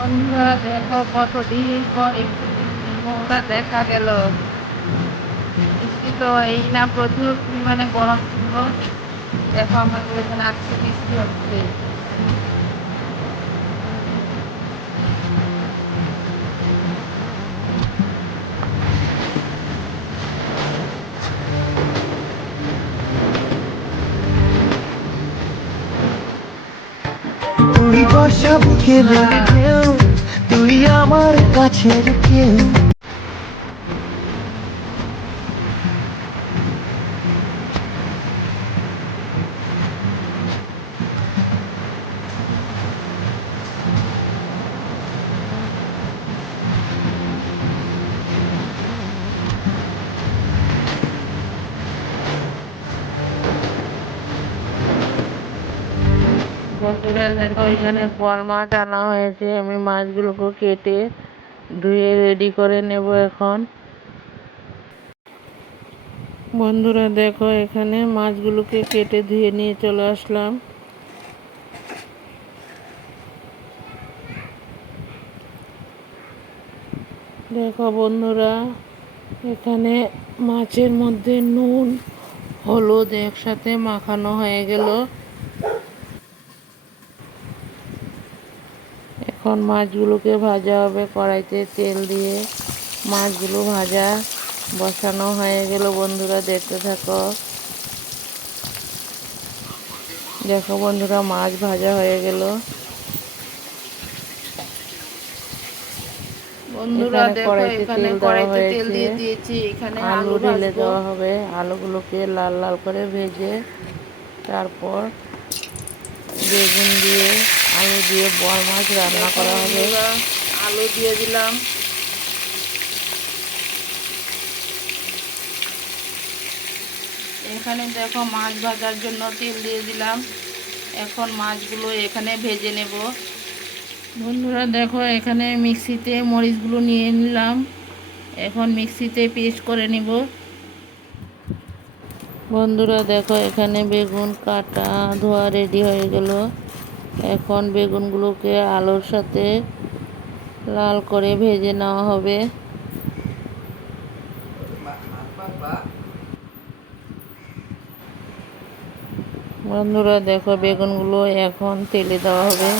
বন্ধুরা দেখো কতদিন পর একটু দেখা গেল বৃষ্টি তো এই না প্রচুর পরিমাণে গরম ছিল দেখো আমাদের এখানে আজকে বৃষ্টি হচ্ছে বসা বুকের ঢেউ তুই আমার কাছের কেউ। বন্ধুরা দেখো এখানে বল মাছ আনা হয়েছে, আমি মাছগুলোকে কেটে ধুয়ে রেডি করে নেব এখন। বন্ধুরা দেখো, এখানে মাছগুলোকে কেটে ধুয়ে নিয়ে চলে আসলাম। দেখো বন্ধুরা, এখানে মাছের মধ্যে নুন, হলুদ একসাথে মাখানো হয়ে গেল। এখন মাছগুলোকে ভাজা হবে কড়াইতে তেল দিয়ে। মাছগুলো ভাজা বসানো হয়ে গেল বন্ধুরা দেখতে থাকো। দেখো বন্ধুরা মাছ ভাজা হয়ে গেল। বন্ধুরা দেখো এখানে কড়াইতে তেল দিয়ে দিয়েছি এখানে আলু ঢেলে দেওয়া হবে। আলুগুলোকে লাল লাল করে ভেজে তারপর বেগুন দিয়ে আলু দিয়ে বল মাছ রান্না করা হবে। আলু দিয়ে দিলাম। এখানে দেখো মাছ ভাজার জন্য তেল দিয়ে দিলাম। এখন মাছগুলো এখানে ভেজে নেব। বন্ধুরা দেখো এখানে মিক্সিতে মরিচগুলো নিয়ে নিলাম। এখন মিক্সিতে পেস্ট করে নিব। বন্ধুরা দেখো এখানে বেগুন কাটা ধোয়া রেডি হয়ে গেল। এখন বেগুনগুলোকে আলুর সাথে লাল করে ভেজে নেওয়া হবে। বন্ধুরা, দেখো বেগুনগুলো এখন তেলে দেওয়া হবে।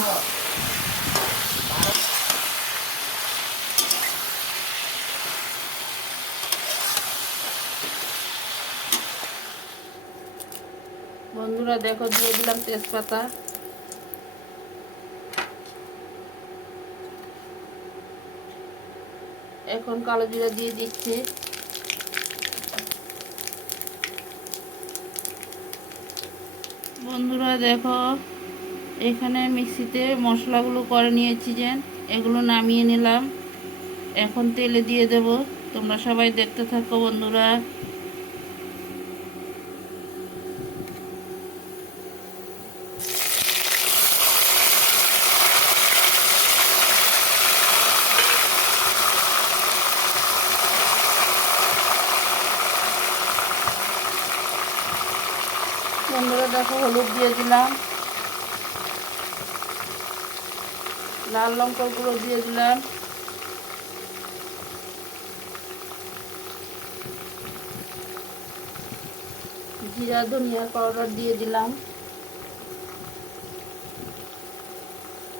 বন্ধুরা, দেখো দিয়ে দিলাম তেজপাতা। এখন কালো জিরা দিয়ে দিচ্ছি। বন্ধুরা দেখো, এখানে মিক্সিতে মশলাগুলো করে নিয়েছি যে, এগুলো নামিয়ে নিলাম। এখন তেলে দিয়ে দেব। তোমরা সবাই দেখতে থাকো বন্ধুরা। বন্ধুরা, দেখো হলুদ দিয়ে দিলাম। লাল লঙ্কার গুঁড়ো দিয়ে দিলাম। জিরা, ধনিয়া পাউডার দিয়ে দিলাম।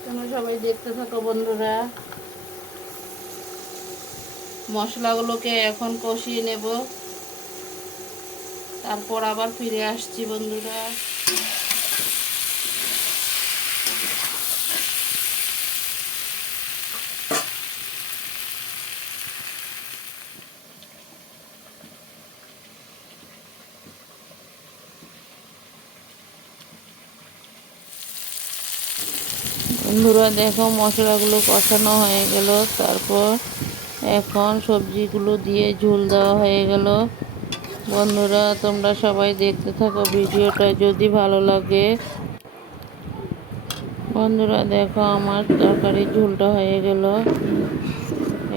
তোমরা সবাই দেখতে থাকো বন্ধুরা। মশলাগুলোকে এখন কষিয়ে নেব। তারপর আবার ফিরে আসছি বন্ধুরা। বন্ধুরা, দেখো মশলাগুলো কষানো হয়ে গেল। তারপর এখন সবজিগুলো দিয়ে ঝুল দেওয়া হয়ে গেল। বন্ধুরা, তোমরা সবাই দেখতে থাকো ভিডিওটা যদি ভালো লাগে। বন্ধুরা, দেখো আমার তরকারি ঝুলটা হয়ে গেল।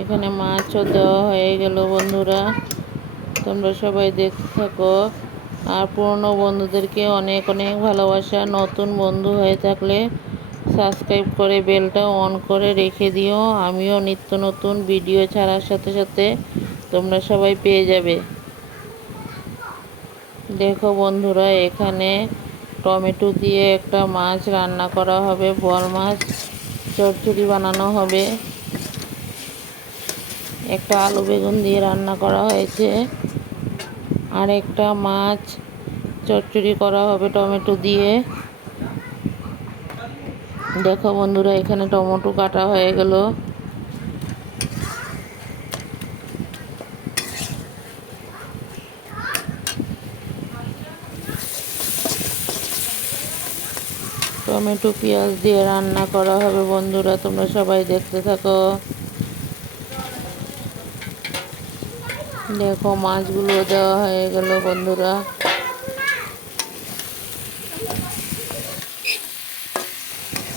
এখানে মাছও দেওয়া হয়ে গেল বন্ধুরা। তোমরা সবাই দেখতে থাকো। আর পুরনো বন্ধুদেরকে অনেক অনেক ভালোবাসা। নতুন বন্ধু হয়ে থাকলে সাবস্ক্রাইব করে বেলটা অন করে রেখে দিও। আমিও নিত্য নতুন ভিডিও ছাড়ার সাথে সাথে তোমরা সবাই পেয়ে যাবে। দেখো বন্ধুরা, এখানে টমেটো দিয়ে একটা মাছ রান্না করা হবে বল মাছ, চচ্চড়ি বানানো হবে। একটা আলু বেগুন দিয়ে রান্না করা হয়েছে। আর একটা মাছ চচ্চড়ি করা হবে টমেটো দিয়ে। দেখো বন্ধুরা, এখানে টমেটো কাটা হয়ে গেল। টমেটো পেঁয়াজ দিয়ে রান্না করা হবে, বন্ধুরা, তোমরা সবাই দেখতে থাকো। দেখো, মাছগুলো দেওয়া হয়ে গেল, বন্ধুরা।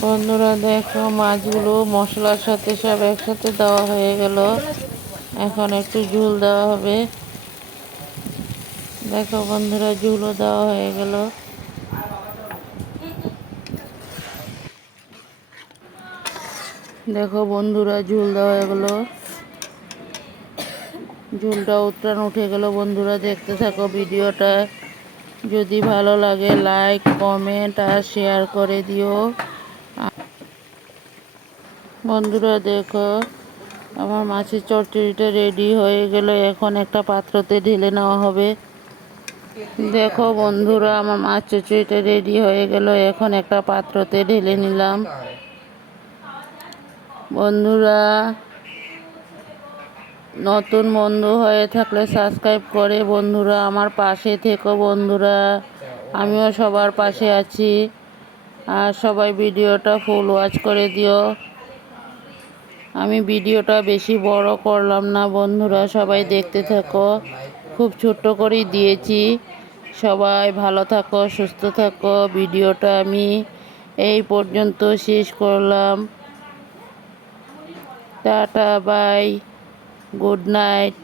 বন্ধুরা, দেখো, মাছগুলো মশলার সাথে সব একসাথে দেওয়া হয়ে গেল। এখন একটু ঝুল দেওয়া হবে। দেখো, বন্ধুরা, ঝুলও দেওয়া হয়ে গেল। দেখো বন্ধুরা, ঝুল দেওয়া গেল। ঝুলটা উত্তরাণ উঠে গেল বন্ধুরা, দেখতে থাকো ভিডিওটা। যদি ভালো লাগে লাইক কমেন্ট আর শেয়ার করে দিও। বন্ধুরা, দেখো, আমার মাছের চচ্চড়িটা রেডি হয়ে গেল। এখন একটা পাত্রতে ঢেলে নেওয়া হবে। দেখো বন্ধুরা, আমার মাছ চচ্চড়িটা রেডি হয়ে গেল। এখন একটা পাত্রতে ঢেলে নিলাম। বন্ধুরা, নতুন বন্ধু হয়ে থাকলে সাবস্ক্রাইব করে বন্ধুরা, আমার পাশে থেকো বন্ধুরা। আমিও সবার পাশে আছি। আর সবাই ভিডিওটা ফুল ওয়াচ করে দিও। আমি ভিডিওটা বেশি বড় করলাম না বন্ধুরা, সবাই দেখতে থাকো। খুব ছোট্ট করেই দিয়েছি। সবাই ভালো থাকো, সুস্থ থাকো। ভিডিওটা আমি এই পর্যন্ত শেষ করলাম। Tata bye good night